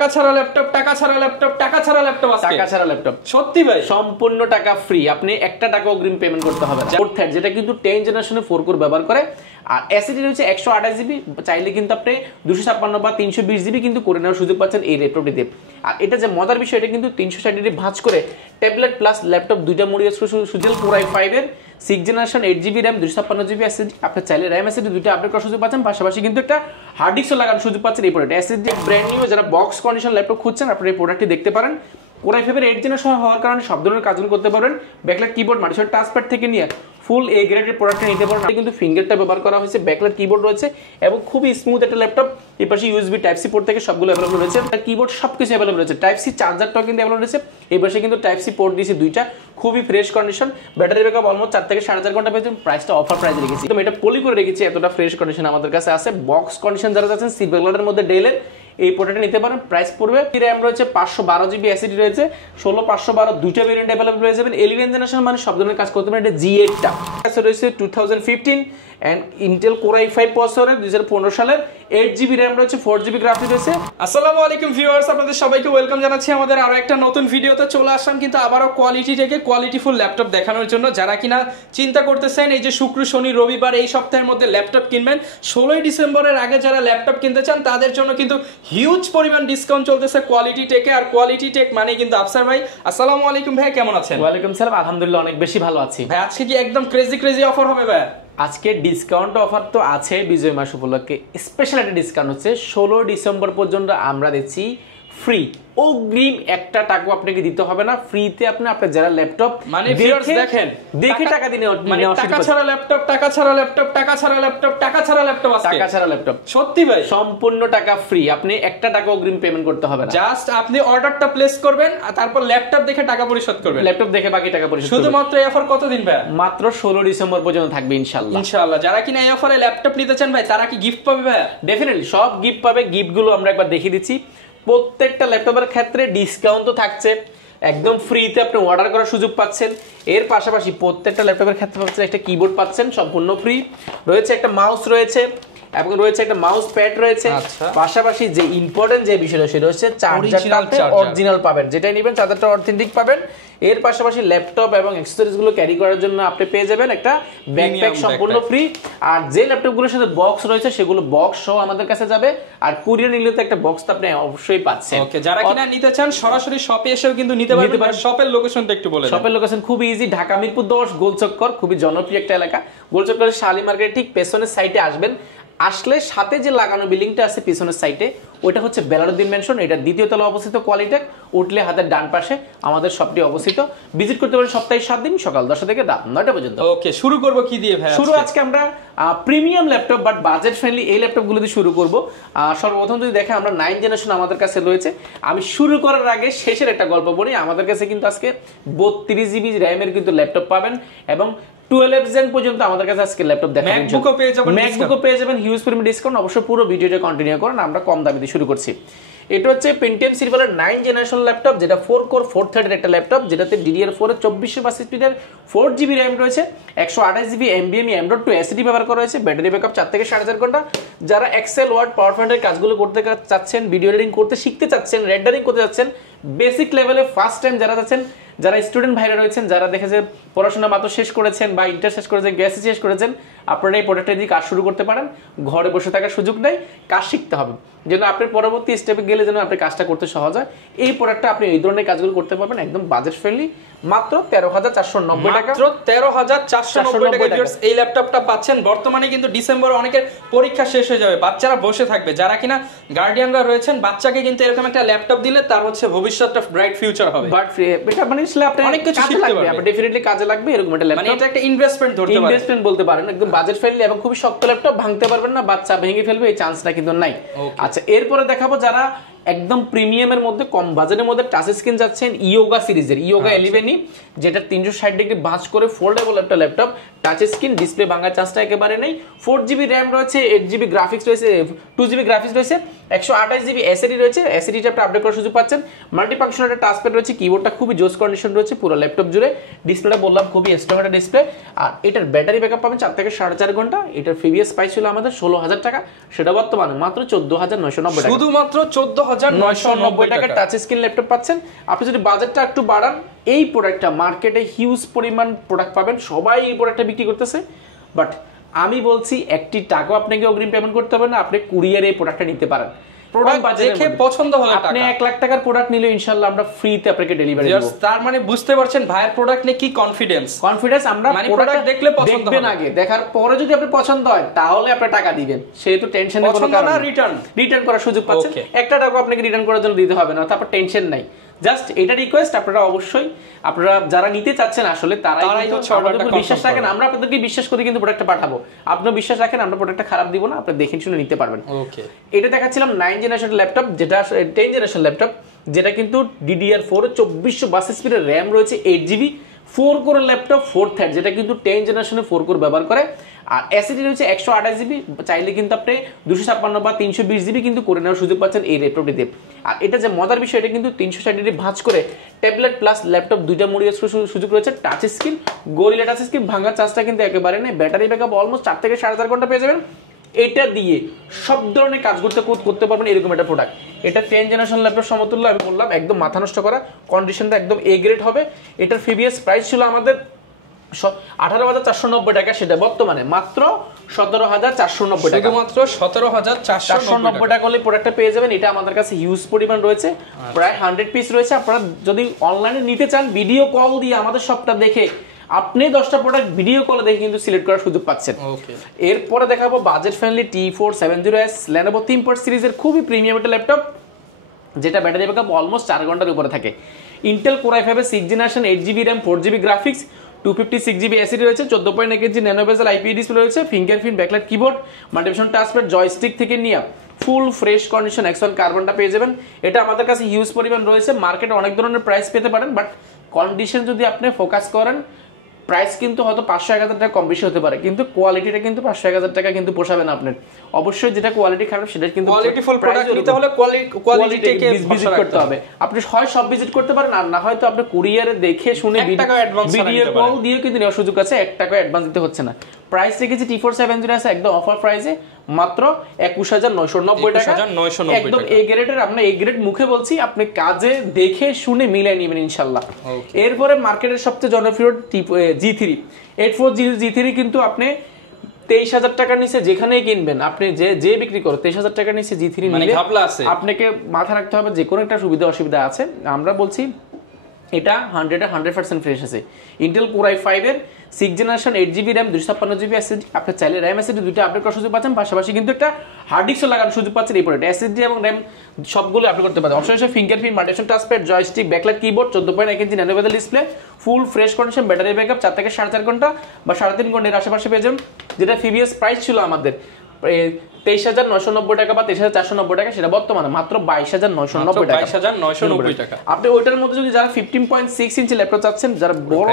টাকা ছাড়া ল্যাপটপ, টাকা ছাড়া ল্যাপটপ, টাকা ছাড়া ল্যাপটপ আছে, টাকা ছাড়া ল্যাপটপ। সত্যি ভাই সম্পূর্ণ টাকা ফ্রি, আপনি একটা টাকা অগ্রিম পেমেন্ট করতে হবে না। 4 থ্রেড, যেটা কিন্তু 10 জেনারেশনে 4 কোর ব্যবহার করে, আর এসএসডি রয়েছে 128 জিবি, চাইলে কিন্তু আপনি 256 বা 320 জিবি কিন্তু করে নেওয়ার সুযোগ পাচ্ছেন এই ল্যাপটপটিতে। আর এটা যে মজার বিষয়, এটা কিন্তু 360 ডিগ্রি ভাঁজ করে ট্যাবলেট প্লাস ল্যাপটপ দুইটা মোড ইউজ করে সুজেল Core i5 এর 6 generation 8 GB RAM 256 GB SSD. আপনি চাইলে র্যাম এসএসডি দুইটা আপডেট করার সুযোগ পাচ্ছেন, পাশাপাশি কিন্তু একটা হার্ড ডিস্কও লাগানোর সুযোগ পাচ্ছেন এই প্রোডাক্টে। এসএসডি ব্র্যান্ড নিউ, যারা বক্স কন্ডিশন ল্যাপটপ খুঁজছেন আপনারা এই প্রোডাক্টটি দেখতে পারেন। Core i5 এর 8 জেনারেশন হওয়ার কারণে সব ধরনের কাজগুলো করতে পারবেন। ব্যাকলাইট কিবোর্ড, মাল্টিশট টাচপ্যাড থেকে নিয়ে ফুল এ গ্রেডের প্রোডাক্টটা নিতে পারেন। কিন্তু ফিঙ্গারটা ব্যবহার করা হয়েছে, ব্যাকলাইট কিবোর্ড রয়েছে এবং খুবই স্মুথ একটা ল্যাপটপ। এই পাশে ইউএসবি টাইপ সি পোর্ট থেকে সবগুলো অ্যাভেলেবল রয়েছে, কিবোর্ড সবকিছু অ্যাভেলেবল রয়েছে। টাইপ সি চার্জারটাও কিন্তু অ্যাভেলেবল রয়েছে। এই পাশে কিন্তু টাইপ সি পোর্ট দিয়েছে দুইটা, খুবই fresh condition. Battery backup almost 4 থেকে 4.5 ঘন্টা পেয়েছেন। প্রাইসটা অফার প্রাইসে রেখেছি, তো এটা পলি করে রেখেছি, এতটা ফ্রেশ কন্ডিশন আমাদের কাছে আছে। বক্স কন্ডিশন যারা যাচ্ছেন সিলভার কালারের মধ্যে ডেলের এই প্রোডাক্টটা নিতে পারেন। প্রাইস পড়বে, র্যাম রয়েছে 512 জিবি, এসএসডি রয়েছে 16512, দুইটা ভেরিয়েন্ট अवेलेबल হয়ে যাবেন। 11 জেনারেশন মানে সব ধরনের কাজ করতে পারেন। এটা G8 টা রয়েছে 2015 এন্ড ইন্টেল Core i5 প্রসেসরের 2015 সালের 8 জিবি র্যাম রয়েছে, 4 জিবি গ্রাফিক্স রয়েছে। আসসালামু আলাইকুম ভিউয়ার্স, আপনাদের সবাইকে ওয়েলকাম জানাচ্ছি আমাদের আরো একটা নতুন ভিডিওতে। চলে আসলাম কিন্তু আবারও কোয়ালিটি থেকে কোয়ালিটিফুল ল্যাপটপ দেখানোর জন্য। যারা কিনা চিন্তা করতেছেন এই যে শুক্র শনি রবিবার এই সপ্তাহের মধ্যে ল্যাপটপ কিনবেন, 16ই ডিসেম্বরের আগে যারা ল্যাপটপ কিনতে চান তাদের জন্য কিন্তু হিউজ পরিমাণ ডিসকাউন্ট চলতেছে কোয়ালিটি টেকে। আর কোয়ালিটি টেক মানে কিন্তু আফসার ভাই। আসসালামু আলাইকুম ভাই, কেমন আছেন? ওয়ালাইকুম সালাম, আলহামদুলিল্লাহ অনেক বেশি ভালো আছি ভাই। আজকে কি একদম ক্রেজি অফার হবে ভাই? আজকে ডিসকাউন্ট অফার তো আছে, বিজয় মাস উপলক্ষে স্পেশাল একটা ডিসকাউন্ট হচ্ছে। 16 ডিসেম্বর পর্যন্ত আমরা দিচ্ছি ফ্রি, অগ্রিম একটা টাকা আপনাকে দিতে হবে না, ফ্রিতে আপনি আপনার যারা ল্যাপটপ মানে ভিউয়ার্স দেখেন, দেখে টাকা দিনে মানে টাকা ছাড়া ল্যাপটপ, টাকা ছাড়া ল্যাপটপ, টাকা ছাড়া ল্যাপটপ, টাকা ছাড়া ল্যাপটপ আছে, টাকা ছাড়া ল্যাপটপ সত্যি ভাই সম্পূর্ণ টাকা ফ্রি, আপনি একটা টাকা অগ্রিম পেমেন্ট করতে হবে না। জাস্ট আপনি অর্ডারটা প্লেস করবেন আর তারপর ল্যাপটপ দেখে টাকা পরিশোধ করবেন, ল্যাপটপ দেখে বাকি টাকা পরিশোধ করবেন। শুধুমাত্র এই অফার কতদিন ভাই? মাত্র 16 ডিসেম্বর পর্যন্ত থাকবে ইনশাআল্লাহ। যারা কিনা এই অফারে ল্যাপটপ নিতে চান ভাই, তারা কি গিফট পাবে ভাই? ডেফিনেটলি সব গিফট পাবে। গিফটগুলো আমরা একবার দেখিয়ে দিচ্ছি। প্রত্যেকটা ল্যাপটপের ক্ষেত্রে ডিসকাউন্ট তো থাকছে, একদম ফ্রিতে আপনি অর্ডার করার সুযোগ পাচ্ছেন। এর পাশাপাশি প্রত্যেকটা ল্যাপটপের ক্ষেত্রে পাচ্ছেন একটা কিবোর্ড পাচ্ছেন সম্পূর্ণ ফ্রি, রয়েছে একটা মাউস রয়েছে এবং রয়েছে একটা মাউস প্যাড রয়েছে। পাশাপাশি যে ইম্পর্টেন্ট যে বিষয়টা সেটা হচ্ছে চার্জারটা অরিজিনাল পাবেন, যেটাই নেবেন চার্জারটা অথেন্টিক পাবেন। এর পাশাপাশি ল্যাপটপ এবং অ্যাকসেসরিজ গুলো ক্যারি করার জন্য আপনি পেয়ে যাবেন একটা ব্যাকপ্যাক সম্পূর্ণ ফ্রি। আর যে ল্যাপটপগুলোর সাথে বক্স রয়েছে সেগুলো বক্স সহ আমাদের কাছে যাবে, আর কুরিয়ার নিলে তো একটা বক্স তো আপনি অবশ্যই পাচ্ছেন। ওকে, যারা কিনা নিতে চান সরাসরি শপে এসেও কিন্তু নিতে পারবেন। শপের লোকেশনটা একটু বলে দেন। শপের লোকেশন খুবই ইজি, ঢাকা মিরপুর 10 গোলচক্কর, খুবই জনপ্রিয় একটা এলাকা। গোলচক্করের শালি মার্কেটের ঠিক পেছনের সাইডে আসবেন, আসলে সাথে যে লাগানো বিল্ডিংটা আছে পিছনের সাইডে ওটা হচ্ছে বেলারুদ্দিন মেনশন, এটা দ্বিতীয় তলা অবস্থিত কোয়ালিটেক। উঠলে হাতের ডান পাশে আমাদের শপটি অবস্থিত। ভিজিট করতে পারেন সপ্তাহে 7 দিন, সকাল 10টা থেকে রাত 9টা পর্যন্ত। ওকে, শুরু করব কি দিয়ে ভাই? শুরু আজকে আমরা premium laptop but budget friendly এই ল্যাপটপগুলো দিয়ে শুরু করব। সর্বপ্রথম যদি দেখেন আমরা 9 জেনারেশন আমাদের কাছে রয়েছে। আমি শুরু করার আগে শেষের একটা গল্প বলি। আমাদের কাছে কিন্তু আজকে 32 জিবি র্যামের কিন্তু ল্যাপটপ পাবেন এবং 12 জেন পর্যন্ত আমাদের কাছে আজকে ল্যাপটপ দেখাবেন। ম্যাকবুকও পেয়ে যাবেন হিউজ পরিমাণ ডিসকাউন্ট। অবশ্যই পুরো ভিডিওটা কন্টিনিউ করুন, আমরা কম দামে দিয়ে শুরু করছি। এটা হচ্ছে পেন্টিয়াম সিরিজের 9 জেনারেশন ল্যাপটপ, যেটা 4 কোর 4 থ্রেডের একটা ল্যাপটপ, যেটাতে DDR4 এর 2400 স্পিডের 4 জিবি র্যাম রয়েছে, 128 জিবি NVMe M.2 SSD ব্যবহার করা হয়েছে, ব্যাটারি ব্যাকআপ 4 থেকে 4.5 ঘন্টা। যারা এক্সেল ওয়ার্ড পাওয়ার পয়েন্টের কাজগুলো করতে চাচ্ছেন, ভিডিও এডিটিং করতে শিখতে চাচ্ছেন, রেন্ডারিং করতে চাচ্ছেন, বেসিক লেভেলে ফার্স্ট টাইম যারা যাচ্ছেন, যারা স্টুডেন্ট ভাইরা রয়েছেন, যারা দেখেছে পড়াশোনা মাত্র শেষ করেছেন বা ইন্টার শেষ করেছেন, গ্যাসি শেষ করেছেন, আপনারা এই প্রোডাক্টটা দিয়ে কাজ শুরু করতে পারেন। ঘরে বসে থাকার সুযোগ নেই, কাজ শিখতে হবে, যেন আপনার পরবর্তী স্টেপে গেলে যেন আপনি কাজটা করতে সহজ হয়। এই প্রোডাক্টটা আপনি এই ধরনের কাজগুলো করতে পারবেন একদম বাজেট ফ্রেন্ডলি, মাত্র 13,490 টাকা। মাত্র 13,490 টাকা এই ল্যাপটপটা পাচ্ছেন। বর্তমানে কিন্তু ডিসেম্বর অনেকের পরীক্ষা শেষ হয়ে যাবে, বাচ্চারা বসে থাকবে, যারা কিনা গার্ডিয়ানরা রয়েছেন, বাচ্চাকে কিন্তু এরকম একটা ল্যাপটপ দিলে তার হচ্ছে ভবিষ্যৎটা ব্রাইট ফিউচার হবে। বাট এটা মানে আপনি অনেক কিছু শিখতে পারবেন, আপনি ডেফিনেটলি কাজে লাগবে এরকম একটা ল্যাপটপ। মানে এটা একটা ইনভেস্টমেন্ট ধরতে পারেন, ইনভেস্টমেন্ট বলতে পারেন। একদম বাজেট ফ্রেন্ডলি এবং খুবই শক্ত ল্যাপটপ, ভাঙতে পারবেন না, বাচ্চা ভেঙে ফেলবে এই চান্সটা কিন্তু নাই। আচ্ছা, এরপরে দেখাবো যারা একদম প্রিমিয়ামের মধ্যে কম বাজেটের মধ্যে টাচ স্ক্রিন যাচ্ছেন, ইয়োগা সিরিজের ইয়োগা 11 যেটা 360 ডিগ্রি ভাঁজ করে ফোল্ডেবল একটা ল্যাপটপ, টাচ স্ক্রিন, ডিসপ্লে ভাঙার চান্সটা একেবারে নেই। 4 জিবি র্যাম রয়েছে, 8 জিবি গ্রাফিক্স রয়েছে, 2 জিবি গ্রাফিক্স রয়েছে, 128 জিবি এসএসডি রয়েছে, এসএসডিটা আপনি আপডেট করার সুযোগ পাচ্ছেন। মাল্টিফাংশনাল একটা টাচপ্যাড রয়েছে, কিবোর্ডটা খুবই জোস কন্ডিশন রয়েছে পুরো ল্যাপটপ জুড়ে। ডিসপ্লেটা বললাম খুবই স্ট্রং একটা ডিসপ্লে। আর এটার ব্যাটারি ব্যাকআপ পাবেন 4 থেকে 4.5 ঘন্টা। এটার প্রিভিয়াস প্রাইস ছিল আমাদের 16,000 টাকা, সেটা বর্তমানে মাত্র 14,990 টাকা। শুধুমাত্র ১৪,৯৯০ টাকা টাচ স্ক্রিন ল্যাপটপ পাচ্ছেন। আপনি যদি বাজেটটা একটু বাড়ান, এই প্রোডাক্টটা মার্কেটে হিউজ পরিমাণ প্রোডাক্ট পাবেন, সবাই এই প্রোডাক্টটা বিক্রি করতেছে। বাট আমি বলছি একটি টাকাও আপনাকে অগ্রিম পেমেন্ট করতে হবে না, আপনি কুরিয়ারে এই প্রোডাক্টটা নিতে পারেন। প্রোডাক্ট দেখে পছন্দ হলে আপনি 1 লাখ টাকার প্রোডাক্ট নিলে ইনশাআল্লাহ আমরা ফ্রিতে আপনাকে ডেলিভারি দেব। তার মানে বুঝতে পারছেন ভাইয়ের প্রোডাক্ট নিয়ে কি কনফিডেন্স। আমরা প্রোডাক্ট দেখলে পছন্দ হবে, আগে দেখার পরে যদি আপনি পছন্দ হয় তাহলে আপনি টাকা দিবেন, সেহেতু টেনশনের কোনো কারণ নেই। রিটার্ন করার সুযোগ পাচ্ছেন, একটা টাকা আপনাকে রিটার্ন করার জন্য দিতে হবে না, তারপর টেনশন নাই। জাস্ট এটা রিকোয়েস্ট, আপনারা অবশ্যই আপনারা যারা নিতে চাচ্ছেন আসলে তারাই হচ্ছে আমাদের উপর বিশ্বাস রাখেন, আমরা আপনাদেরকে বিশ্বাস করে কিন্তু প্রোডাক্টটা পাঠাবো। আপনিও বিশ্বাস রাখেন, আমরা প্রোডাক্টটা খারাপ দিব না, আপনি দেখে শুনে নিতে পারবেন। ওকে, এটা দেখাচ্ছিলাম 9 জেনারেশন ল্যাপটপ, যেটা 10 জেনারেশন ল্যাপটপ, যেটা কিন্তু DDR4 2422 স্পিডের RAM রয়েছে, 8GB 4 কোরের ল্যাপটপ 4th থ্রেড, যেটা কিন্তু 10 জেনারেশনে 4 কোর ব্যবহার করে। আর এসএসডি রয়েছে 128GB, চাইলে কিন্তু আপনি 256 বা 320GB কিন্তু করে নেওয়ার সুযোগ পাচ্ছেন এই ল্যাপটপটিতে। আর এটা যে মজার বিষয়, এটা কিন্তু 360 ডিগ্রি ভাঁজ করে ট্যাবলেট প্লাস ল্যাপটপ দুইটা মোড ইউজ করার সুযোগ রয়েছে। Touch screen, gorilla touch screen, ভাঙার চার্জটা কিন্তু একেবারে নেই। ব্যাটারি ব্যাকআপ অলমোস্ট 4 থেকে 4.5 ঘন্টা পেয়ে যাবেন। এটা দিয়ে সব ধরনের কাজ করতে পারবেন এরকম একটা প্রোডাক্ট। এটা 10 জেনারেশন ল্যাপটপ সমতুল্য, আমি বললাম একদম মাথা নষ্ট করা, কন্ডিশনটা একদম এ গ্রেড হবে। এটার প্রিভিয়াস প্রাইস ছিল আমাদের 18,490 টাকা, সেটা বর্তমানে মাত্র 17,490 টাকা, শুধুমাত্র 17,490 টাকা হলে প্রোডাক্টটা পেয়ে যাবেন। এটা আমাদের কাছে হিউজ পরিমাণ রয়েছে, প্রায় 100 পিস রয়েছে। আপনারা যদি অনলাইনে নিতে চান, ভিডিও কল দিয়ে আমাদের সবটা দেখে আপনি 10টা প্রোডাক্ট ভিডিও কলে দেখে কিন্তু সিলেক্ট করার সুযোগ পাচ্ছেন। এরপরে দেখাবো budget friendly T470S Lenovo ThinkPad সিরিজের খুবই প্রিমিয়াম একটা ল্যাপটপ, যেটা ব্যাটারি ব্যাকআপ অলমোস্ট 4 ঘন্টার উপরে থাকে। ইন্টেল Core i5 এর 6 generation 8GB RAM 4GB graphics 256GB SSD রয়েছে, 14.1 inch nano bezel IPS display রয়েছে, fingerprint backlight keyboard, multifunction touchpad, joystick থেকে নিয়ে ফুল ফ্রেশ কন্ডিশন X1 কার্বনটা পেয়ে যাবেন। এটা আমাদের কাছে হিউজ পরিমাণ রয়েছে, মার্কেটে অনেক ধরনের প্রাইস পেতে পারেন, বাট কন্ডিশন যদি আপনি ফোকাস করেন, প্রাইস কিন্তু হয়তো 500-1000 টাকা কম বেশি হতে পারে, কিন্তু কোয়ালিটিটা কিন্তু 500-1000 টাকা কিন্তু পোষাবে না আপনার। অবশ্যই যেটা কোয়ালিটি খারাপ সেটা কিন্তু কোয়ালিটিফুল প্রোডাক্ট নিতে হলে কোয়ালিটিকে ভিজিট করতে হবে। আপনি হয় সব ভিজিট করতে পারেন, আর না হয়তো আপনি কুরিয়ারে দেখে শুনে ভিডিও কল দিয়ে কিন্তু নেওয়ার সুযোগ আছে, 1 টাকা অ্যাডভান্স দিতে হচ্ছে না। প্রাইস রেখেছি T470 একদম অফার প্রাইসে মাত্র 21,990 টাকা, একদম এ গ্রেডের। আমরা এ গ্রেড মুখে বলছি, আপনি কাজে দেখে শুনে মিলাই নেবেন ইনশাআল্লাহ। এরপরে মার্কেটের সবচেয়ে জনপ্রিয় G3 84G3 কিন্তু আপনি 23,000 টাকার নিচে যেখানেই কিনবেন, আপনি যে বিক্রি করো 23,000 টাকার নিচে G3 নিলে আপনাকে মাথা রাখতে হবে যে কোনো একটা সুবিধা অসুবিধা আছে। আমরা বলছি এটা 100% ফ্রেশ আছে। ইন্টেল Core i5 এর 6 generation 8GB RAM 256GB SSD, আপনি চাইলে RAM SSD দুটো আপডেট করার সুযোগ পাচ্ছেন, পাশাপাশি কিন্তু একটা হার্ড ডিস্কও লাগানোর সুযোগ পাচ্ছেন। এই প্রোডাক্ট SSD এবং RAM সবগুলো আপডেট করতে পারেন। অপশন হিসেবে fingerprint, multifunction touchpad, joystick, backlight keyboard, 14.1 inch nano বেজেল ডিসপ্লে, ফুল ফ্রেশ কন্ডিশন, ব্যাটারি ব্যাকআপ 4 থেকে 4.5 ঘন্টা বা 3.5 ঘন্টার আশেপাশে পেয়ে যাবেন। যেটা প্রিভিয়াস প্রাইস ছিল আমাদের 23,990 টাকা বা 23,490 টাকা, সেটা বর্তমানে মাত্র 22,990 টাকা। আপনি ওইটার মধ্যে যদি যারা 15.6 ইঞ্চি ল্যাপটপ চাচ্ছেন, যারা বড়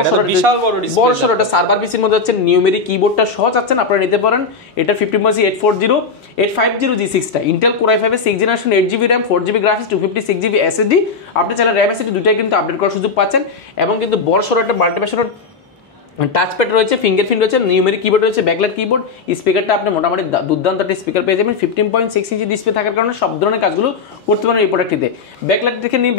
সরো এটা সার্ভার পিসির মধ্যে হচ্ছে নিউমেরিক কিবোর্ডটা সহ চাচ্ছেন, আপনারা নিতে পারেন। এটা 15.6 850 G6 টা ইন্টেল Core i5 এর 6 generation 8GB RAM 4GB graphics 256GB SSD, আপনি চাইলে RAM SSD দুটাই কিন্তু আপডেট করার সুযোগ পাচ্ছেন। এবং কিন্তু বড় সরো একটা মাল্টিপ্যাশন টাচপ্যাড রয়েছে, ফিঙ্গারপ্রিন্ট রয়েছে, নিউমেরিক কিবোর্ড রয়েছে, ব্যাকলাইট কিবোর্ড, স্পিকারটা আপনি মোটামুটি দুর্দান্ত একটা স্পিকার পেয়ে যাবেন। 15.6 ইঞ্চি ডিসপ্লে থাকার কারণে সব ধরনের কাজগুলো করতে পারেন এই প্রোডাক্টটিতে। ব্যাকলাইট থেকে নিয়ে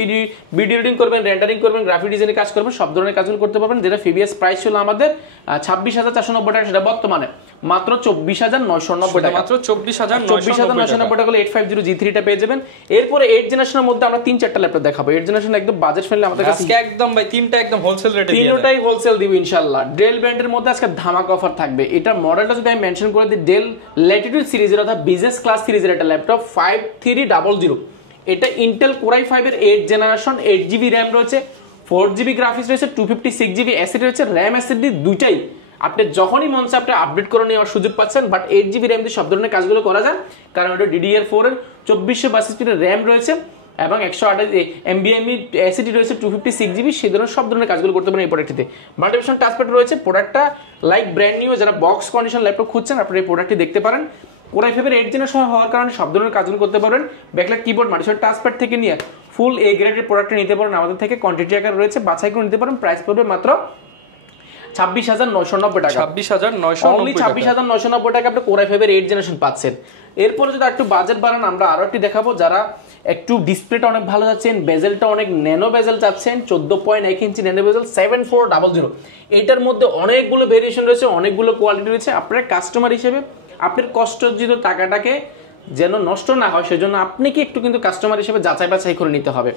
ভিডিও এডিটিং করবেন, রেন্ডারিং করবেন, গ্রাফিক ডিজাইনের কাজ করবেন, সব ধরনের কাজগুলো করতে পারবেন। যেটা প্রিভিয়াস প্রাইস ছিল আমাদের 26,490 টাকা, সেটা বর্তমানে মাত্র 24,990 টাকা, মাত্র 24,990 টাকা হলে 850 G3 টা পেয়ে যাবেন। এরপরে 8 জেনারেশনের মধ্যে আমরা 3-4টা ল্যাপটপ দেখাবো। 8 জেনারেশন একদম বাজেট ফ্রেন্ডলি আমাদের কাছে, আজকে একদম ভাই তিনটা একদম হোলসেল রেটে দিয়ে তিনটাই হোলসেল দিব ইনশাআল্লাহ। ডেল ব্র্যান্ডের মধ্যে আজকে ধামাকা অফার থাকবে। এটা মডেলটা যদি আমি মেনশন করে দিই, ডেল ল্যাটিটিউড সিরিজের অর্থাৎ বিজনেস ক্লাস সিরিজের একটা ল্যাপটপ 5300। এটা ইন্টেল Core i5 এর 8 জেনারেশন 8GB RAM রয়েছে, 4GB গ্রাফিক্স রয়েছে, 256GB SSD রয়েছে, RAM SSD দুইটাই আপনি যখনই মন চায় আপনি আপডেট করে নেওয়ার সুযোগ পাচ্ছেন। বাট 8GB RAM দিয়ে সব ধরনের কাজগুলো করা যায়, কারণ এটা DDR4 এর 2422 স্পিডের RAM রয়েছে এবং 128 MB SSD রয়েছে, 256GB, সেই ধরনের সব ধরনের কাজগুলো করতে পারেন এই প্রোডাক্টটিতে। মাল্টিফাংশন টাচপ্যাড রয়েছে, প্রোডাক্টটা লাইক ব্র্যান্ড নিউ। যারা বক্স কন্ডিশন ল্যাপটপ খুঁজছেন, আপনারা এই প্রোডাক্টটি দেখতে পারেন। Core i5 এর 8 জেনারেশন হওয়ার কারণে সব ধরনের কাজগুলো করতে পারবেন। ব্যাকলাইট কিবোর্ড, মাল্টিফাংশন টাচপ্যাড থেকে নিয়ে ফুল এ গ্রেডের প্রোডাক্টটা নিতে পারেন আমাদের থেকে। কোয়ান্টিটি আকার রয়েছে, বাছাই করে নিতে পারেন। প্রাইস পড়বে মাত্র 26,990 টাকা, 26,990 টাকা আপনি Core i5 এর 8 জেনারেশন পাচ্ছেন। এরপরে যদি একটু বাজেট বাড়ান, আমরা আরো একটি দেখাবো। যারা একটু ডিসপ্লেটা অনেক ভালো যাচ্ছেন, বেজেলটা অনেক ন্যানো বেজেল যাচ্ছেন, 14.1 ইঞ্চি ন্যানো বেজেল 7400। এটার মধ্যে অনেকগুলো ভেরিয়েশন রয়েছে, অনেকগুলো কোয়ালিটি রয়েছে। আপনার কাস্টমার হিসেবে আপনার কষ্টার্জিত টাকাটাকে যেন নষ্ট না হয় সেজন্য আপনি কি একটু কিন্তু কাস্টমার হিসেবে যাচাই বাছাই করে নিতে হবে।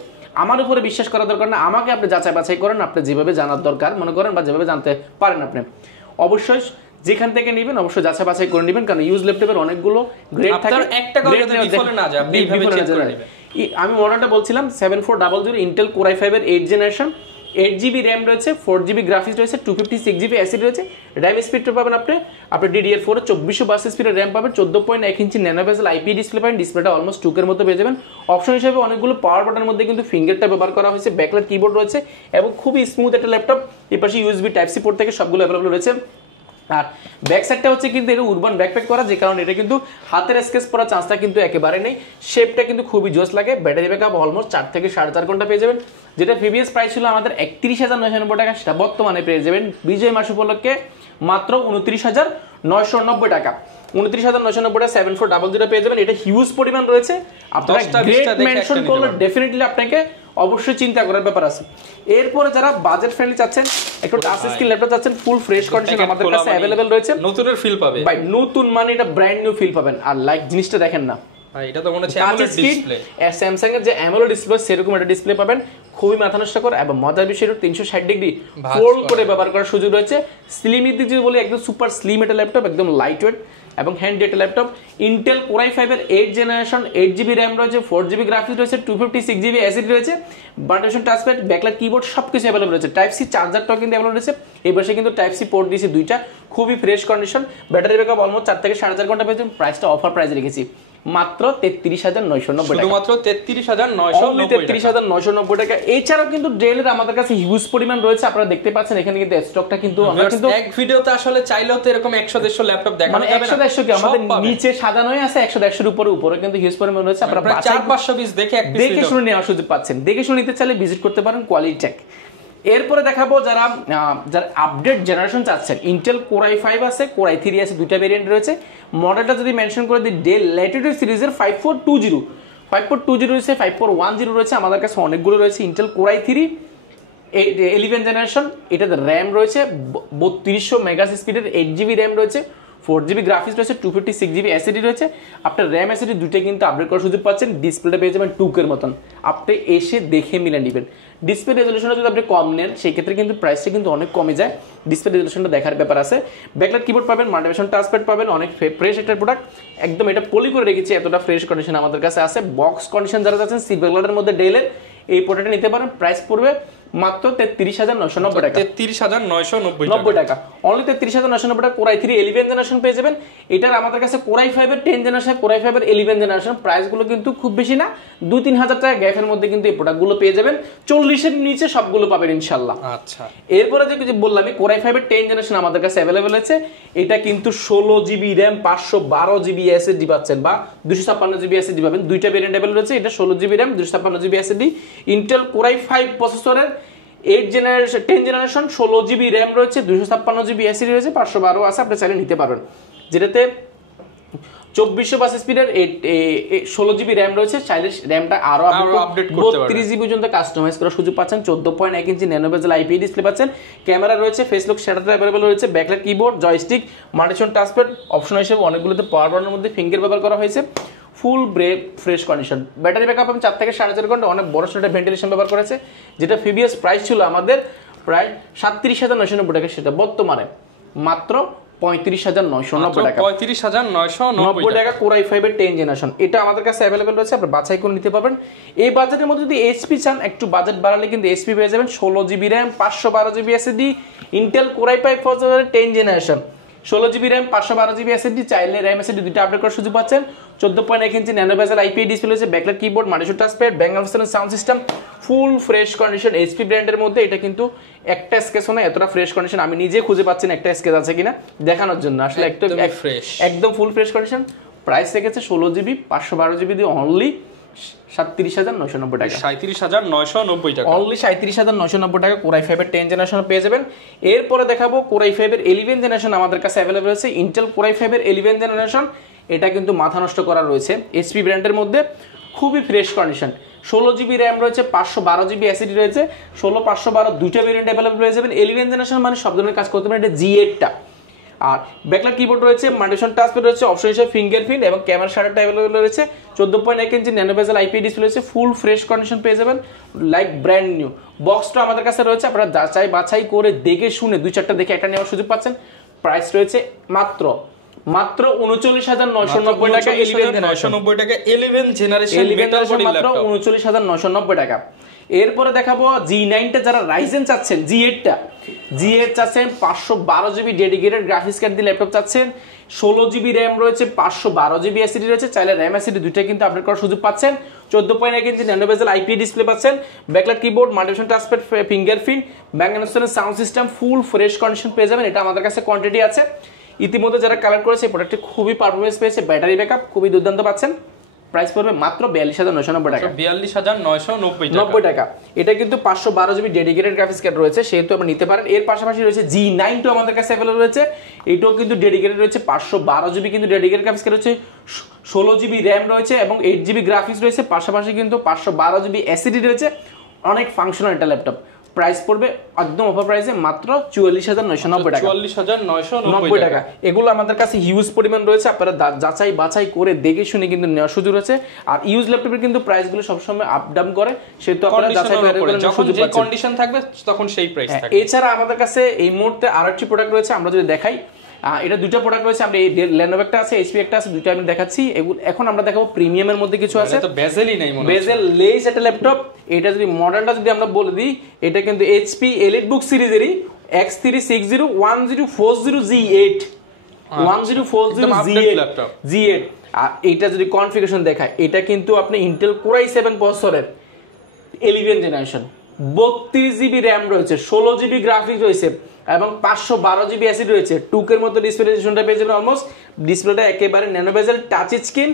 আমার উপরে বিশ্বাস করার দরকার না, আমাকে আপনি যাচাই বাছাই করেন, আপনি যেভাবে জানার দরকার মনে করেন বা যেভাবে জানতে পারেন আপনি অবশ্যই যেখান থেকে নেবেন অবশ্যই যাচাই বাছাই করে নেবেন, কারণ ইউজ ল্যাপটপের অনেকগুলো গ্রেড থাকে, একটা করে যদি বিফলে না যায় আপনি এইভাবে চেক করে নেবেন। আমি মডেলটা বলছিলাম 7400 ইন্টেল কোর i5 এর 8 জেনারেশন, 8GB র্যাম রয়েছে, 4GB গ্রাফিক্স রয়েছে, 256GB এসএসডি রয়েছে। র্যাম স্পিডটা পাবেন আপনি DDR4 এর 2422 স্পিডের র্যাম পাবেন, 14.1 inch nano bezel IP display পাবেন, ডিসপ্লেটা অলমোস্ট 2 এর মতো পেয়ে যাবেন। অপশন হিসেবে অনেকগুলো পাওয়ার বাটনের মধ্যে কিন্তু ফিঙ্গারটা ব্যবহার করা হয়েছে, ব্যাকলাইট কিবোর্ড রয়েছে এবং খুবই স্মুথ একটা ল্যাপটপ। এর পাশে ইউএসবি টাইপ সি পোর্ট থেকে সবগুলো অ্যাভেলেবল রয়েছে। আর ব্যাক সাইডটা হচ্ছে কিন্তু এটা উরবান ব্যাকপ্যাক করা, যে কারণে এটা কিন্তু হাতের স্কেচ পড়ার চান্সটা কিন্তু একেবারে নেই। শেপটা কিন্তু খুবই জোস লাগে। ব্যাটারি ব্যাকআপ অলমোস্ট 4 থেকে 4.5 ঘন্টা পেয়ে যাবেন, যেটা প্রিভিয়াস প্রাইস ছিল আমাদের 31,990 টাকা, সেটা বর্তমানে পেয়ে যাবেন বিজয় মাস উপলক্ষে মাত্র 29,990 টাকা। 29,990 টাকা 7400 পেয়ে যাবেন। এটা হিউজ পরিমাণ রয়েছে, আপনারা গ্রেড মেনশন করলে ডেফিনেটলি আপনাকে অবশ্যই চিন্তা করার ব্যাপার আছে। এরপরে যারা বাজেট ফ্রেন্ডলি চাচ্ছেন, একটু টাচ স্ক্রিন ল্যাপটপ চাচ্ছেন, ফুল ফ্রেশ কন্ডিশন আমাদের কাছে अवेलेबल রয়েছে। নতুনের ফিল পাবে ভাই, নতুন মানে এটা ব্র্যান্ড নিউ ফিল পাবেন। আর লাইক জিনিসটা দেখেন না ভাই, এটা তো মনে হচ্ছে অ্যামোলেড ডিসপ্লে, স্যামসাং এর যে অ্যামোলেড ডিসপ্লে সেরকম একটা ডিসপ্লে পাবেন, খুবই মাথা নষ্ট করে। এবং মজার বিষয় 360 ডিগ্রি ফোল্ড করে ব্যবহার করার সুযোগ রয়েছে। স্লিম দিক দিয়ে বলি একদম সুপার স্লিম একটা ল্যাপটপ, একদম লাইট ওয়েট এবং হ্যান্ডি একটা ল্যাপটপ। ইন্টেল কোর i5 এর 8 জেনারেশন, 8GB র্যাম রয়েছে, 4GB গ্রাফিক্স রয়েছে, 256GB এসএসডি রয়েছে, বাটন টাচপ্যাড, ব্যাকলাইট কিবোর্ড সবকিছু अवेलेबल রয়েছে। টাইপ সি চার্জারটাও কিন্তু अवेलेबल রয়েছে। এই পাশে কিন্তু টাইপ সি পোর্ট দিয়েছে দুইটা, খুবই fresh condition. Battery backup almost 4 থেকে 4.5 ঘন্টা পেয়েছেন। প্রাইসটা অফার প্রাইসে রেখেছি মাত্র 33,990 টাকা, শুধুমাত্র 33,990 টাকা। এছাড়াও কিন্তু ডেলের আমাদের কাছে হিউজ পরিমাণ রয়েছে, আপনারা দেখতে পাচ্ছেন এখানে কিন্তু স্টকটা কিন্তু আমরা কিন্তু এক ভিডিওতে আসলে চাইলেও তো এরকম 100-150 ল্যাপটপ দেখানো যাবে না। 100-150 কি আমাদের নিচে সাজানোই আছে, 100-150 উপরে কিন্তু হিউজ পরিমাণ রয়েছে। আপনারা 400-500 পিস দেখে এক পিস দেখে শুনে নেওয়ার সুযোগ পাচ্ছেন। দেখে শুনে নিতে চাইলে ভিজিট করতে পারেন কোয়ালিটি টেক। এরপরে দেখাবো যারা আপডেট জেনারেশন চাচ্ছেন, ইন্টেল কোর i5 আছে, কোর i3 আছে, দুইটা ভেরিয়েন্ট রয়েছে। মডেলটা যদি মেনশন করে দিই, ডেল ল্যাটিটিউড সিরিজের 5420 রয়েছে, 5410 রয়েছে, আমাদের কাছে অনেকগুলো রয়েছে। ইন্টেল কোর i3 11 জেনারেশন, এটাতে র্যাম রয়েছে 3200 মেগা স্পিডের, 8GB র্যাম রয়েছে, 4GB গ্রাফিক্স রয়েছে, 256GB এসএসডি রয়েছে। আপনার র্যাম এসএসডি দুইটাই কিন্তু আপডেট করার সুযোগ পাচ্ছেন। ডিসপ্লেটা পেয়ে যাবেন 2K এর মতন, আপনি এসে দেখে মিলে নেবেন। ডিসপ্লে রেজলিউশনটা যদি আপনি কম নেন সেই ক্ষেত্রে কিন্তু প্রাইসটা কিন্তু অনেক কমে যায়, ডিসপ্লে রেজলিউশনটা দেখার ব্যাপার আছে। ব্যাকলাইট কিবোর্ড পাবেন, মাল্টিমিশন টাচপ্যাড পাবেন, অনেক ফ্রেশ একটা প্রোডাক্ট, একদম এটা পলি করে রেখেছি, এতটা ফ্রেশ কন্ডিশন আমাদের কাছে আছে। বক্স কন্ডিশন যারা যাচ্ছেন সিলভার মধ্যে ডেলের এই প্রোডাক্টটা নিতে পারেন। প্রাইস পড়বে মাত্র 33,990 টাকা, 33,990 টাকা, অনলি 33,990 টাকা। কোর i3 11 জেনারেশন পেয়ে যাবেন। এটার আমাদের কাছে কোর i5 এর 10 জেনারেশন, কোর i5 এর 11 জেনারেশন, প্রাইসগুলো কিন্তু খুব বেশি না, 2-3 হাজার টাকা গ্যাপের মধ্যে কিন্তু এই প্রোডাক্টগুলো পেয়ে যাবেন। 40 এর নিচে সবগুলো পাবেন ইনশাআল্লাহ। আচ্ছা, এরপরে যে বললাম কোর i5 এর 10 জেনারেশন আমাদের কাছে अवेलेबल আছে। এটা কিন্তু 16GB RAM 512GB এসএসডি পাচ্ছেন বা 256GB এসএসডি পাবেন, দুইটা ভেরিয়েন্ট अवेलेबल রয়েছে। এটা 16GB RAM 256GB SSD, Intel core i5 প্রসেসরের 10 জেনারেশন, 16GB র্যাম রয়েছে, 256GB এসএসডি রয়েছে, 512 আছে, আপনি চাইলে নিতে পারবেন। যেটাতে 2422 স্পিডের 16GB র্যাম রয়েছে, চাইলে র্যামটা আরো আপডেট করতে পারবেন। 32GB পর্যন্ত কাস্টমাইজ করার সুযোগ পাচ্ছেন। 14.1 inch nano bezel IP display পাচ্ছেন। ক্যামেরা রয়েছে, ফেস লক শ্যাডারটা अवेलेबल রয়েছে, backlight keyboard, joystick, মাল্টিমিশন touchpad, option হিসেবে অনেকগুলোতে পাওয়ার বাটনের মধ্যে ফিঙ্গার ব্যবহার করা হয়েছে। ফুল ফ্রেশ কন্ডিশন। ব্যাটারি ব্যাকআপ আমি 4 থেকে 4.5 ঘন্টা, অনেক বড় সেটা ভেন্টিলেশন ব্যবহার করেছে। যেটা প্রিভিয়াস প্রাইস ছিল আমাদের প্রায় 37,990 টাকা, সেটা বর্তমানে মাত্র 35,990 টাকা, 35,990 টাকা। কোর i5 এর 10 জেনারেশন, এটা আমাদের কাছে अवेलेबल রয়েছে, আপনি বাছাই করে নিতে পারবেন। এই বাজেটের মধ্যে যদি এইচপি চান, একটু বাজেট বাড়ালে কিন্তু এইচপি পেয়ে যাবেন। 16GB RAM 512GB SSD, Intel core i5 প্রসেসরের 10 generation, 16GB RAM 512GB SSD, চাইলে র্যাম এসএসডি দুইটা আপডেট করার সুযোগ পাচ্ছেন। 14.1 inch nano bezel IP display আছে, backlight keyboard, multifunction touchpad, bang option sound system, full fresh condition. HP ব্র্যান্ডের মধ্যে এটা কিন্তু একটা স্কেচও না, এতটা ফ্রেশ কন্ডিশন আমি নিজে খুঁজে পাচ্ছি না একটা স্কেচ আছে কিনা দেখানোর জন্য, আসলে একদম ফুল ফ্রেশ কন্ডিশন। প্রাইস রেখেছে 16GB 512GB দিয়ে অনলি 37,990 টাকা, 37,990 টাকা, অনলি 37,990 টাকা। কোর i5 এর 10 জেনারেশন পেয়ে যাবেন। এরপরে দেখাবো কোর i5 এর 11 জেনারেশন আমাদের কাছে अवेलेबल আছে। ইন্টেল কোর i5 এর 11 জেনারেশন, এটা কিন্তু মাথা নষ্ট করা রয়েছে এইচপি ব্র্যান্ডের মধ্যে। খুবই ফ্রেশ কন্ডিশন। 16GB র্যাম রয়েছে, 512GB এসএসডি রয়েছে, 16 512 দুইটা ভেরিয়েন্ট অ্যাভেলেবল পেয়ে যাবেন। 11 জেনারেশন মানে সব ধরনের কাজ করতে পারেন, এটা G8টা। আর ব্যাকলাইট কিবোর্ড রয়েছে, মাল্টিফাংশন টাচপ্যাড রয়েছে, অপশন হিসেবে ফিঙ্গারপ্রিন্ট এবং ক্যামেরা শাটারটা অ্যাভেলেবল রয়েছে। 14.1 inch nano bezel IPS display রয়েছে, ফুল ফ্রেশ কন্ডিশন পেয়ে যাবেন লাইক ব্র্যান্ড নিউ। বক্সটা আমাদের কাছে রয়েছে, আপনারা যাচাই বাছাই করে দেখে শুনে 2-4টা দেখে একটা নেওয়ার সুযোগ পাচ্ছেন। প্রাইস রয়েছে মাত্র 39,990 টাকা, 990 টাকা 11 জেনারেশন মেটাল বডি ল্যাপটপ, 39,990 টাকা। এরপরে দেখাবো G9টা, যারা রাইজেন চাচ্ছেন, G8 চাচ্ছেন, 512GB ডেডিকেটেড গ্রাফিক্স কার্ড দিয়ে ল্যাপটপ চাচ্ছেন, 16GB র্যাম রয়েছে, 512GB এসএসডি রয়েছে, চাইলে র্যাম এসএসডি দুইটা কিন্তু আপডেট করার সুযোগ পাচ্ছেন। 14.1 inch nano bezel IPS display পাচ্ছেন, backlight keyboard, multifunction touchpad, fingerprint, back end sound system, full fresh condition পেয়ে যাবেন। এটা আমাদের কাছে কোয়ান্টিটি আছে। ইতিমধ্যে যারা কালেক্ট করেছে এই প্রোডাক্টটি খুবই পারফরমেন্স পেয়েছে, ব্যাটারি ব্যাকআপ খুবই দুর্দান্ত পাচ্ছেন। প্রাইস পড়বে মাত্র 42,990 টাকা, 42,990 টাকা। এটা কিন্তু 512GB ডেডিকেটেড গ্রাফিক্স কার্ড রয়েছে, সেহেতু আপনি নিতে পারেন। এর পাশাপাশি রয়েছে G9 আমাদের কাছে অ্যাভেলেবল রয়েছে, এটাও কিন্তু ডেডিকেটেড রয়েছে, 512GB কিন্তু ডেডিকেটেড গ্রাফিক্স কার্ড রয়েছে, 16GB র্যাম রয়েছে এবং 8GB গ্রাফিক্স রয়েছে, পাশাপাশি কিন্তু 512GB এসএসডি রয়েছে। অনেক ফাংশনাল একটা ল্যাপটপ। প্রাইস পড়বে একদম অফার প্রাইসে মাত্র 44,990 টাকা, 44,990 টাকা। এগুলো আমাদের কাছে হিউজ পরিমাণ রয়েছে, আপনারা যাচাই বাছাই করে দেখে শুনে কিন্তু নেওয়ার সুযোগ আছে। আর ইউজ ল্যাপটপের কিন্তু প্রাইসগুলো সবসময় আপ ডাউন করে, সেহেতু আপনারা যাচাই করে যখন যে কন্ডিশন থাকবে তখন সেই প্রাইস থাকবে। এছাড়া আমাদের কাছে এই মুহূর্তে আরেকটি প্রোডাক্ট রয়েছে, আমরা যদি দেখাই, এটা দুটো প্রোডাক্ট রয়েছে। আমরা এই Lenovo একটা আছে, HP একটা আছে, দুটো আমি দেখাচ্ছি। এখন আমরা দেখাবো প্রিমিয়ামের মধ্যে কিছু আছে, তো বেজেলই নাই মনে হয়, বেজেল লেস একটা ল্যাপটপ। এটা যদি মডেলটা যদি আমরা বলে দিই, এটা কিন্তু HP EliteBook সিরিজেরই X360 1040G8 1040G8। আর এটা যদি কনফিগারেশন দেখায়, এটা কিন্তু আপনি ইন্টেল Core i7 প্রসেসরের 11 জেনারেশন, 32GB র্যাম রয়েছে, 16GB গ্রাফিক্স রয়েছে এবং 512GB এসএসডি রয়েছে। টুকের মতো ডিসপ্লে রেজোলিউশনটা পেয়ে যাবেন অলমোস্ট। ডিসপ্লেটা একেবারে ন্যানো বেজেল টাচ স্ক্রিন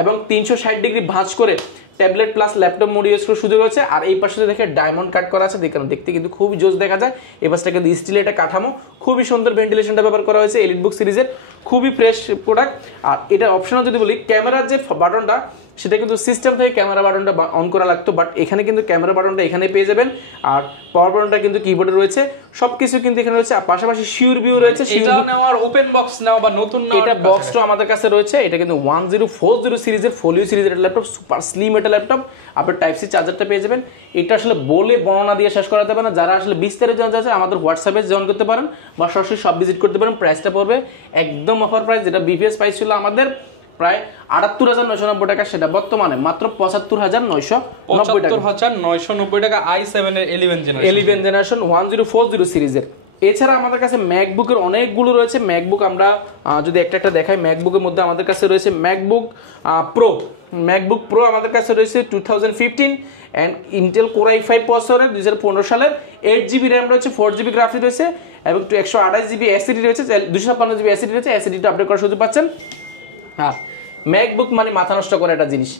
এবং 360 ডিগ্রি ভাঁজ করে tablet plus laptop mode use করার সুযোগ আছে। আর এই পাশে দেখে ডায়মন্ড কাট করা আছে, দেখতে কিন্তু খুবই জোস দেখা যায়। এই পাশটা কিন্তু স্টিলের একটা কাঠামো, খুবই সুন্দর ভেন্টিলেশনটা ব্যবহার করা হয়েছে। EliteBook সিরিজের খুবই ফ্রেশ প্রোডাক্ট। আর এটা অপশনাল যদি বলি, ক্যামেরার যে বাটনটা সেটা কিন্তু সিস্টেম থেকে ক্যামেরা বাটনটা অন করা লাগতো, বাট এখানে কিন্তু ক্যামেরা বাটনটা এখানে পেয়ে যাবেন। আর পাওয়ার বাটনটা কিন্তু কিবোর্ডে রয়েছে, সবকিছু কিন্তু এখানে রয়েছে। আর পাশাপাশি শিওর ভিউ রয়েছে, এটা নেওয়ার ওপেন বক্স নেওয়া বা নতুন নেওয়া, এটা বক্সটা আমাদের কাছে রয়েছে। এটা কিন্তু 1040 সিরিজের ফোলিও সিরিজের ল্যাপটপ, সুপার স্লিম একটা ল্যাপটপ। আপনি টাইপ সি চার্জারটা পেয়ে যাবেন। এটা আসলে বলে বর্ণনা দিয়ে শেষ করা যাবে না। যারা আসলে বিস্তারিত জানতে চান আমাদের হোয়াটসঅ্যাপে জয়েন করতে পারেন বা সরাসরি সব ভিজিট করতে পারেন। প্রাইসটা পড়বে একদম অফার প্রাইস, যেটা বিপিএস প্রাইস ছিল আমাদের প্রায় 78,990 টাকা, সেটা বর্তমানে মাত্র 75,990 টাকা, 75,990 টাকা i7 এর 11 জেনারেশন 1040 সিরিজের। এছাড়া আমাদের কাছে ম্যাকবুকের অনেকগুলো রয়েছে। ম্যাকবুক আমরা যদি একটা দেখাই, ম্যাকবুকের মধ্যে আমাদের কাছে রয়েছে ম্যাকবুক প্রো আমাদের কাছে রয়েছে 2015 অ্যান্ড ইন্টেল Core i5 প্রসেসরের 2015 সালের, 8GB র্যাম রয়েছে, 4GB গ্রাফিক্স রয়েছে এবং 128GB এসএসডি রয়েছে, 256GB এসএসডি রয়েছে। এসএসডিটা আপডেট করার সুযোগ পাচ্ছেন। হ্যাঁ, ম্যাকবুক মানে মাথা নষ্ট করে একটা জিনিস,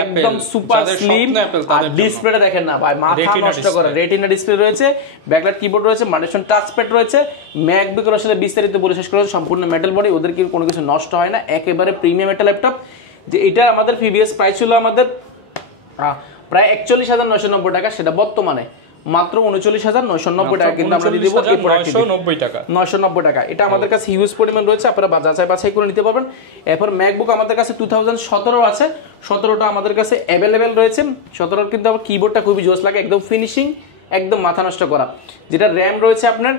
একদম সুপার স্লিম। আর ডিসপ্লেটা দেখেন না ভাই, মাথা নষ্ট করে। রেটিনা ডিসপ্লে রয়েছে, ব্যাকলাইট কিবোর্ড রয়েছে, মাল্টিফাংশন টাচপ্যাড রয়েছে। ম্যাকবুকের আসলে বিস্তারিত বলে শেষ করা হয়েছে, সম্পূর্ণ মেটাল বডি, ওদের কি কোনো কিছু নষ্ট হয় না, একেবারে প্রিমিয়াম একটা ল্যাপটপ। যে এটা আমাদের প্রিভিয়াস প্রাইস ছিল আমাদের প্রায় 41,990 টাকা, সেটা বর্তমানে মাত্র 39,990 টাকা কিন্তু আমরা দিয়ে দেব। এই প্রোডাক্টটি 990 টাকা। এটা আমাদের কাছে হিউজ পরিমাণ রয়েছে, আপনারা যাচাই বাছাই করে নিতে পারবেন। এরপর ম্যাকবুক আমাদের কাছে 2017 আছে, 17টা আমাদের কাছে অ্যাভেলেবেল রয়েছে। 17 কিন্তু আবার কিবোর্ডটা খুবই জোস লাগে, একদম ফিনিশিং, একদম মাথা নষ্ট করা। যেটা র্যাম রয়েছে আপনার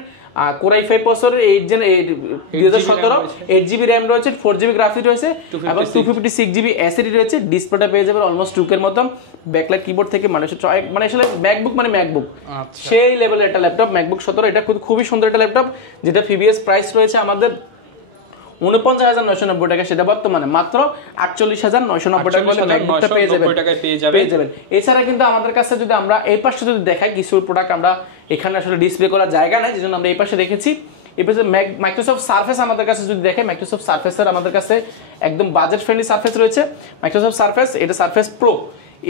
Core i5 প্রসেসরের 2017 8GB র্যাম রয়েছে, 4GB গ্রাফিক্স রয়েছে এবং 256GB এসএসডি রয়েছে। ডিসপ্লেটা পেয়ে যাবেন অলমোস্ট টুকের মতো, ব্যাকলাইট কিবোর্ড থেকে মানে আসলে ম্যাকবুক মানে ম্যাকবুক সেই লেভেলের একটা ল্যাপটপ। ম্যাকবুক 17 এটা খুবই সুন্দর একটা ল্যাপটপ, যেটা প্রিভিয়াস প্রাইস রয়েছে আমাদের 49,990 টাকা, সেটা বর্তমানে মাত্র 48,990 টাকা ম্যাকবুকটা পেয়ে যাবেন। এছাড়া কিন্তু আমাদের কাছে যদি আমরা এই পাশে যদি দেখাই, কিছু প্রোডাক্ট আমরা এখানে আসলে ডিসপ্লে করার জায়গা নাই, যেজন্য আমরা এই পাশে রেখেছি। এই পাশে মাইক্রোসফট সারফেস আমাদের কাছে যদি দেখে, মাইক্রোসফট সারফেসের আমাদের কাছে একদম বাজেট ফ্রেন্ডলি সারফেস রয়েছে। মাইক্রোসফট সারফেস, এটা সারফেস প্রো,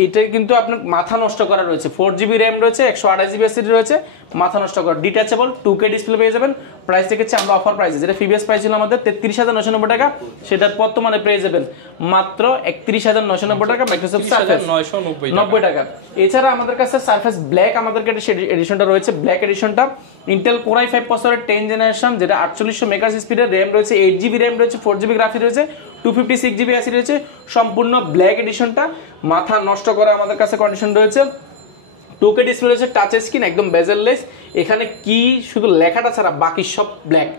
এটা কিন্তু আপনার মাথা নষ্ট করা রয়েছে, 4GB র্যাম রয়েছে, 128GB এসএসডি রয়েছে, মাথা নষ্ট করা, ডিটাচেবল 2K ডিসপ্লে পেয়ে যাবেন, প্রাইস রেখেছি আমরা অফার প্রাইসে, যেটা প্রিভিয়াস প্রাইস ছিল আমাদের 33,990 টাকা, সেটা বর্তমানে পেয়ে যাবেন মাত্র 31,990 টাকা মাইক্রোসফট সারফেস 990 টাকা। এছাড়া আমাদের কাছে সারফেস ব্ল্যাক আমাদের কাছে এডিশনটা রয়েছে, ব্ল্যাক এডিশনটা ইন্টেল কোর i5 প্রসেসরের 10 জেনারেশন, যেটা 4800 মেগাহার্জ স্পিডের, RAM রয়েছে 8GB RAM রয়েছে, 4GB গ্রাফিক্স রয়েছে, 256GB এসি রয়েছে, সম্পূর্ণ ব্ল্যাক এডিশনটা মাথা নষ্ট করে আমাদের কাছে কন্ডিশন রয়েছে। 2K ডিসপ্লে রয়েছে, টাচ স্ক্রিন, একদম বেজেললেস, এখানে কি শুধু লেখাটা ছাড়া বাকি সব ব্ল্যাক।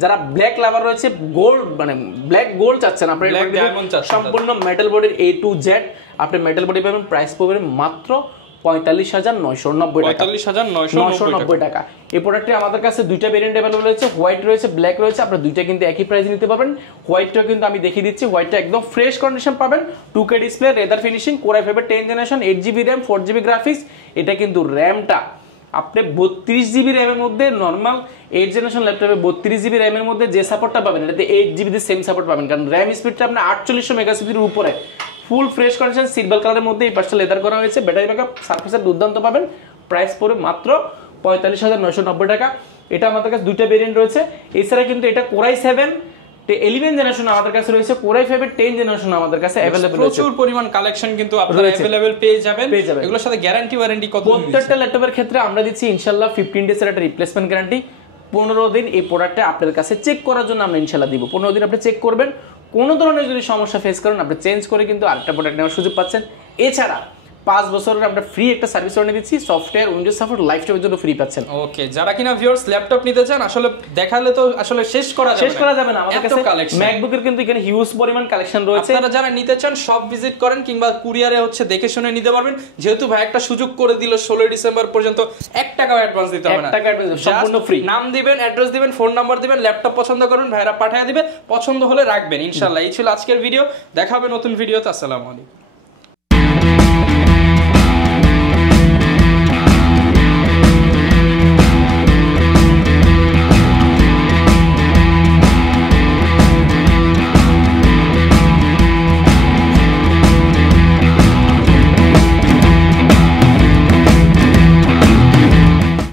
যারা ব্ল্যাক লাভার রয়েছে, গোল্ড মানে ব্ল্যাক গোল্ড চাচ্ছেন আপনি, সম্পূর্ণ মেটাল বডির A to Z আপনি মেটাল বডি পাবেন, প্রাইস পাবেন মাত্র 45,990 টাকা। এই প্রোডাক্টটি আমাদের কাছে দুইটা ভেরিয়েন্ট अवेलेबल রয়েছে, হোয়াইট রয়েছে, ব্ল্যাক রয়েছে, আপনারা দুইটা কিন্তু একই প্রাইসে নিতে পারবেন। হোয়াইটটা কিন্তু আমি দেখিয়ে দিচ্ছি, হোয়াইটটা একদম ফ্রেশ কন্ডিশন পাবেন, 2K display, leather finishing, core i5 10 generation, 8GB RAM, 4GB graphics. এটা কিন্তু র্যামটা আপনি 32GB RAM এর মধ্যে নরমাল 8 জেনারেশন ল্যাপটপে 32GB RAM এর মধ্যে যে সাপোর্টটা পাবেন, এটাতে 8GB তে সেম সাপোর্ট পাবেন, কারণ RAM স্পিডটা আপনার 4800 মেগাহার্জের উপরে, ফুল ফ্রেশ কন্ডিশন, সিলভার কালারের মধ্যে এই পাশটা লেদার করা হয়েছে, ব্যাটারি ব্যাকআপ সারফেসের দুর্দান্ত পাবেন, প্রাইস পড়বে মাত্র 45,990 টাকা। এটা আমাদের কাছে দুইটা ভেরিয়েন্ট রয়েছে। এছাড়া কিন্তু এটা কোর i7 11 জেনারেশন আমাদের কাছে রয়েছে, কোর i5 এর 10 জেনারেশন আমাদের কাছে अवेलेबल রয়েছে। প্রচুর পরিমাণ কালেকশন কিন্তু আপনারা अवेलेबल পেয়ে যাবেন। এগুলোর সাথে গ্যারান্টি ওয়ারেন্টি কত? প্রত্যেকটা ল্যাপটপের ক্ষেত্রে আমরা দিচ্ছি ইনশাআল্লাহ 15 ডেজ এর একটা রিপ্লেসমেন্ট গ্যারান্টি। 15 দিন এই প্রোডাক্টটা আপনাদের কাছে চেক করার জন্য আমরা ইনশাআল্লাহ দিব। 15 দিন আপনি চেক করবেন, কোনো ধরনের যদি সমস্যা ফেস করেন আপনি চেঞ্জ করে কিন্তু আরেকটা প্রোডাক্ট নেওয়ার সুযোগ পাচ্ছেন। এছাড়া 5 বছরের আমরা ফ্রি একটা সার্ভিস ওয়ারেন্টি দিচ্ছি, সফটওয়্যার উইন্ডোজ সাপোর্ট লাইফ টাইমের জন্য ফ্রি পাচ্ছেন। ওকে, যারা কিনা ভিউয়ার্স ল্যাপটপ নিতে চান, আসলে দেখালে তো আসলে শেষ করা যাবে না, আমাদের কাছে ম্যাকবুকের কিন্তু এখানে হিউজ পরিমাণ কালেকশন রয়েছে। আপনারা যারা নিতে চান সব ভিজিট করেন, কিংবা কুরিয়ারে দেখে শুনে নিতে পারবেন। যেহেতু ভাই একটা সুযোগ করে দিল 16 ডিসেম্বর পর্যন্ত 1 টাকাও অ্যাডভান্স দিতে হবে না, 1 টাকা অ্যাডভান্স, সম্পূর্ণ ফ্রি। নাম দিবেন, অ্যাড্রেস দিবেন, ফোন নাম্বার দিবেন, ল্যাপটপ পছন্দ করবেন, ভাইরা পাঠিয়ে দিবে, পছন্দ হলে রাখবেন। ইনশাআল্লাহ এই ছিল আজকের ভিডিও, দেখা হবে নতুন ভিডিওতে। আসসালামু আলাইকুম।